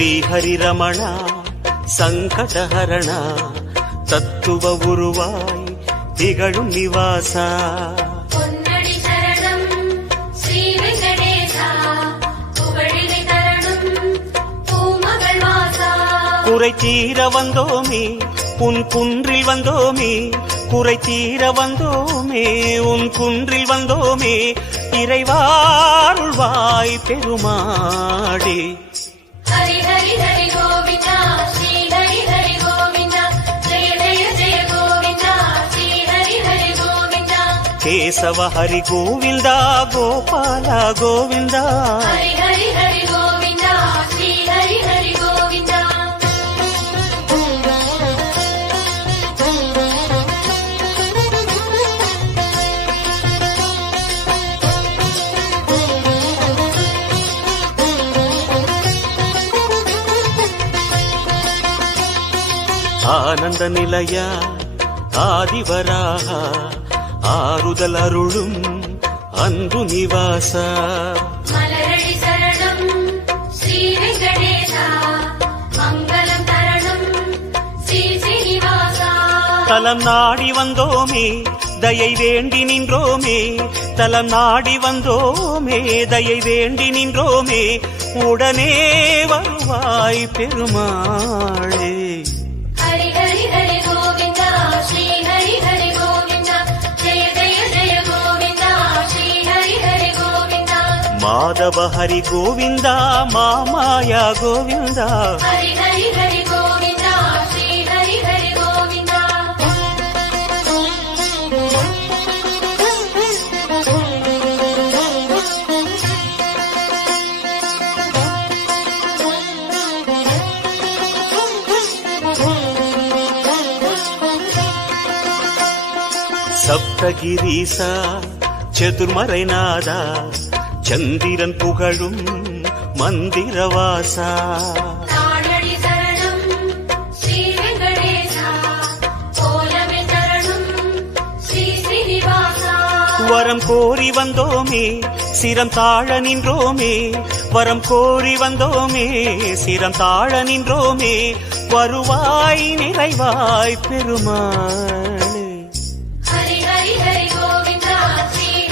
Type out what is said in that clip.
ஸ்ரீஹரிரமணா சங்கடஹரணா தத்துவ உருவாய் திகழும் நிவாசா குறை தீர வந்தோமே உன் குன்றில் வந்தோமே குறை தீர வந்தோமே உன் குன்றில் வந்தோமே இறைவாருள்வாய் பெருமாடே. ஹரி ஹரி ஹரி கோவிந்தா ஸ்ரீ ஹரி ஹரி கோவிந்தா ஜெய ஜெய ஜெய கோவிந்தா ஸ்ரீ ஹரி ஹரி கோவிந்தா கேசவ ஹரி கோவிந்தா கோபால கோவிந்தா ஹரி ஹரி ஹரி கோவிந்தா ஸ்ரீ ஹரி ஹரி கோவிந்தா. ஆனந்த நிலையா ஆதிவராக ஆறுதல் அருளும் அன்பு நிவாசா மலரடி சரணம் ஸ்ரீ வெங்கடேசா மங்களம் தரணும் ஸ்ரீ ஸ்ரீனிவாசா. தலம் நாடி வந்தோமே தயை வேண்டி நின்றோமே தலம் நாடி வந்தோமே தயை வேண்டி நின்றோமே உடனே வருவாய் பெருமாளே. ஹரி ஹரி ஹரி கோவிந்தா ஸ்ரீ ஹரி ஹரி கோவிந்தா ஜெய ஜெய ஜெய கோவிந்தா ஸ்ரீ ஹரி ஹரி கோவிந்தா. மாதவ ஹரி கோவிந்தா மாமாயா கோவிந்தா ஹரி ஹரி ஹரி கோவிந்தா ஸ்ரீ ஹரி ஹரி கோவிந்தா. சப்தகிரீசா சதுர்மறைநாதா சந்திரன் புகழும் மந்திரவாசா தாழடி சரணம் ஸ்ரீ வெங்கடேசா கோலமே சரணம் ஸ்ரீ ஸ்ரீனிவாசா. வரம் கோரி வந்தோமே சிரம் தாழ நின்றோமே வரம் கோரி வந்தோமே சிரம் தாழ நின்றோமே வருவாய் நிறைவாய் பெருமாள்.